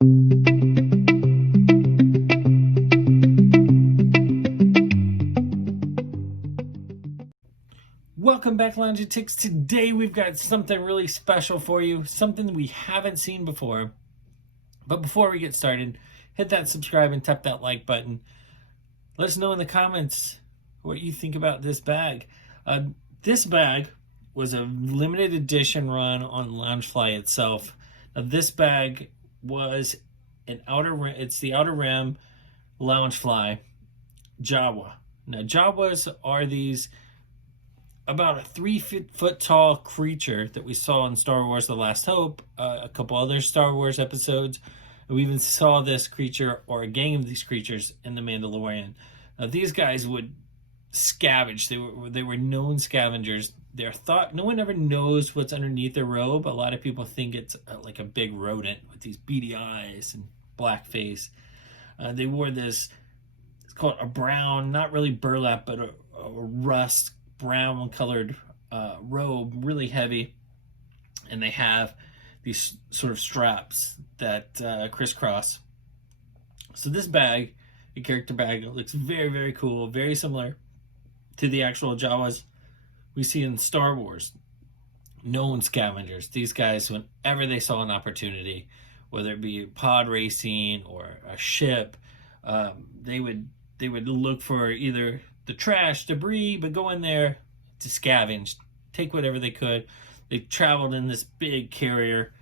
Welcome back, Loungetics. Today we've got something really special for you, something we haven't seen before. But before we get started, hit that subscribe and tap that like button. Let us know in the comments what you think about this bag. This bag was a limited edition run on Loungefly itself. Now, this bag was an outer rim, it's the outer rim Loungefly Jawa. Now, Jawas are these about a 3-foot tall creature that we saw in Star Wars The Last Hope, a couple other Star Wars episodes. We even saw this creature, or a gang of these creatures, in The Mandalorian. These guys would scavenge. They were known scavengers. They're thought, no one ever knows what's underneath their robe. A lot of people think it's like a big rodent with these beady eyes and black face. They wore this, it's called a brown, not really burlap, but a rust brown colored robe, really heavy, and they have these sort of straps that crisscross. So this bag, a character bag, looks very, very cool, very similar to the actual Jawas we see in Star Wars. Known scavengers. These guys, whenever they saw an opportunity, whether it be pod racing or a ship, they would look for either the trash, debris, but go in there to scavenge, take whatever they could. They traveled in this big carrier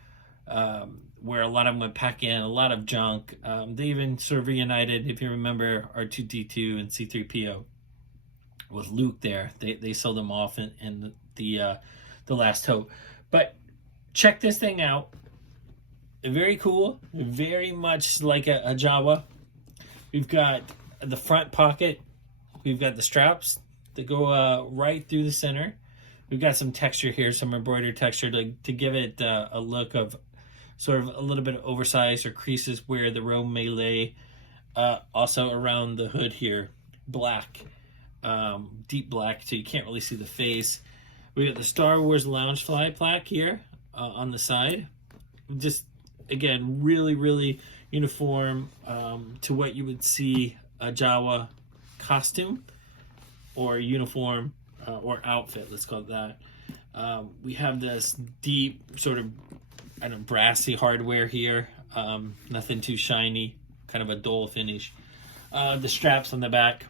where a lot of them would pack in a lot of junk. They even sort of reunited, if you remember, R2-D2 and C-3PO with Luke there. They sold them off in the Last Hope. But check this thing out. Very cool, very much like a Jawa. We've got the front pocket. We've got the straps that go right through the center. We've got some texture here, some embroidered texture to give it a look of sort of a little bit of oversized or creases where the robe may lay. Also around the hood here, black, deep black, so you can't really see the face. We got the Star Wars Loungefly plaque here on the side. Just, again, really, really uniform to what you would see a Jawa costume or uniform or outfit, let's call it that. We have this deep sort of, I don't know, brassy hardware here. Nothing too shiny, kind of a dull finish. The straps on the back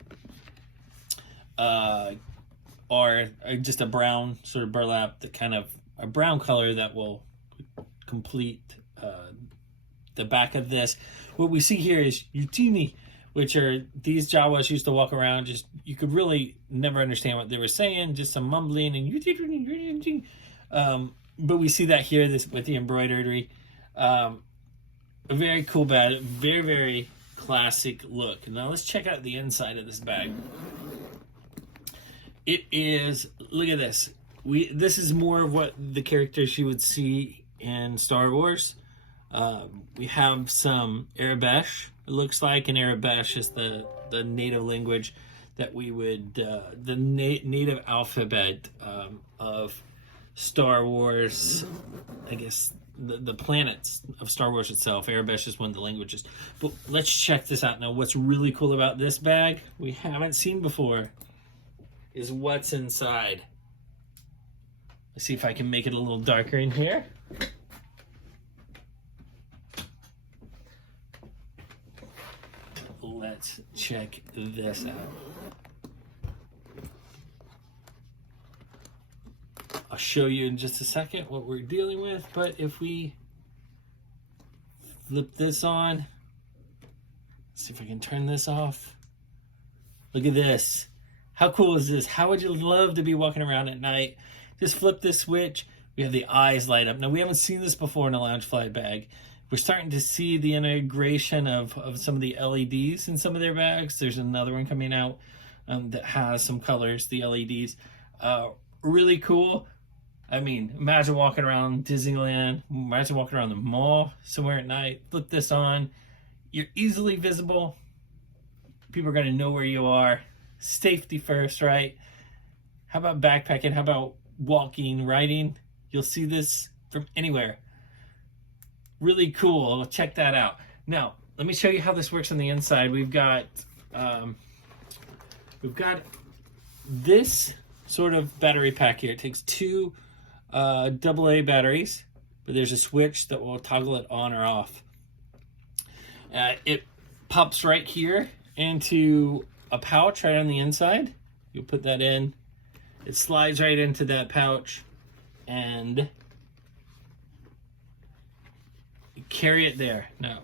are just a brown sort of burlap, that kind of a brown color that will complete the back of this. What we see here is Utini, which are these Jawas used to walk around, just, you could really never understand what they were saying, just some mumbling and but we see that here, this with the embroidery. A very cool bag, very, very classic look. Now let's check out the inside of this bag. It is, look at this. This is more of what the characters you would see in Star Wars. We have some Arabesh. It looks like an Arabesh is the native language that we would, the native alphabet of Star Wars, I guess, the planets of Star Wars itself. Arabesh is one of the languages. But let's check this out now. What's really cool about this bag, we haven't seen before, is what's inside. Let's see if I can make it a little darker in here. Let's check this out. I'll show you in just a second what we're dealing with, but if we flip this on, see if I can turn this off. Look at this. How cool is this? How would you love to be walking around at night? Just flip this switch. We have the eyes light up. Now, we haven't seen this before in a Loungefly bag. We're starting to see the integration of some of the LEDs in some of their bags. There's another one coming out that has some colors, the LEDs. Really cool. I mean, imagine walking around Disneyland. Imagine walking around the mall somewhere at night. Put this on. You're easily visible. People are going to know where you are. Safety first, right? How about backpacking? How about walking, riding? You'll see this from anywhere. really cool. Check that out. Now, let me show you how this works on the inside. We've got this sort of battery pack here. It takes two AA batteries, but there's a switch that will toggle it on or off. It pops right here into a pouch right on the inside. You put that in. It slides right into that pouch, and you carry it there. Now,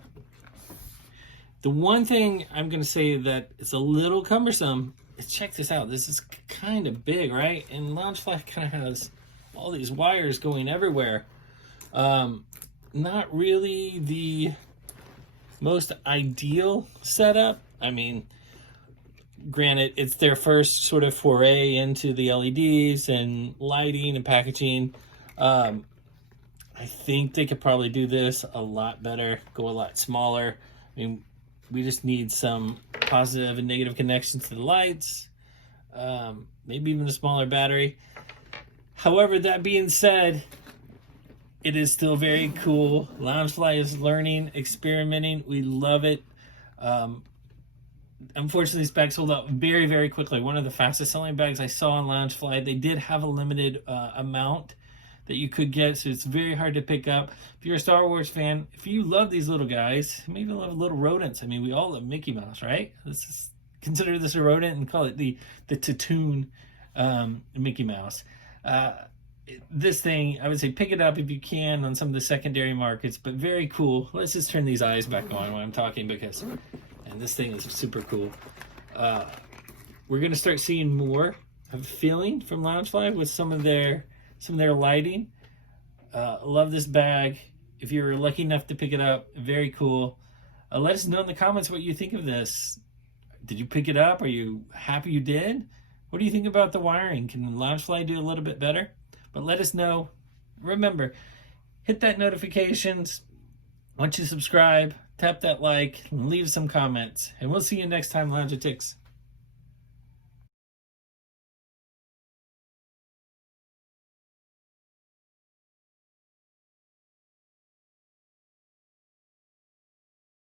the one thing I'm going to say that it's a little cumbersome is, check this out. This is kind of big, right? And Loungefly kind of has all these wires going everywhere. Not really the most ideal setup. I mean, granted, it's their first sort of foray into the LEDs and lighting and packaging. I think they could probably do this a lot better, go a lot smaller. I mean, we just need some positive and negative connections to the lights, maybe even a smaller battery. However, that being said, it is still very cool. Loungefly is learning, experimenting. We love it. Unfortunately, this bag sold out very, very quickly. One of the fastest selling bags I saw on Loungefly. They did have a limited amount that you could get, so it's very hard to pick up. If you're a Star Wars fan, if you love these little guys, maybe love little rodents. I mean, we all love Mickey Mouse, right? Let's just consider this a rodent and call it the Tatoon Mickey Mouse. This thing, I would say pick it up if you can on some of the secondary markets, but very cool. Let's just turn these eyes back on when I'm talking, because, and this thing is super cool. We're going to start seeing more of a feeling from Loungefly with some of their lighting. Love this bag. If you're lucky enough to pick it up, very cool. Let us know in the comments what you think of this. Did you pick it up? Are you happy you did? What do you think about the wiring? Can Loungefly do a little bit better? But let us know. Remember, hit that notifications. Once you subscribe, tap that like, and leave some comments. And we'll see you next time, Loungetics.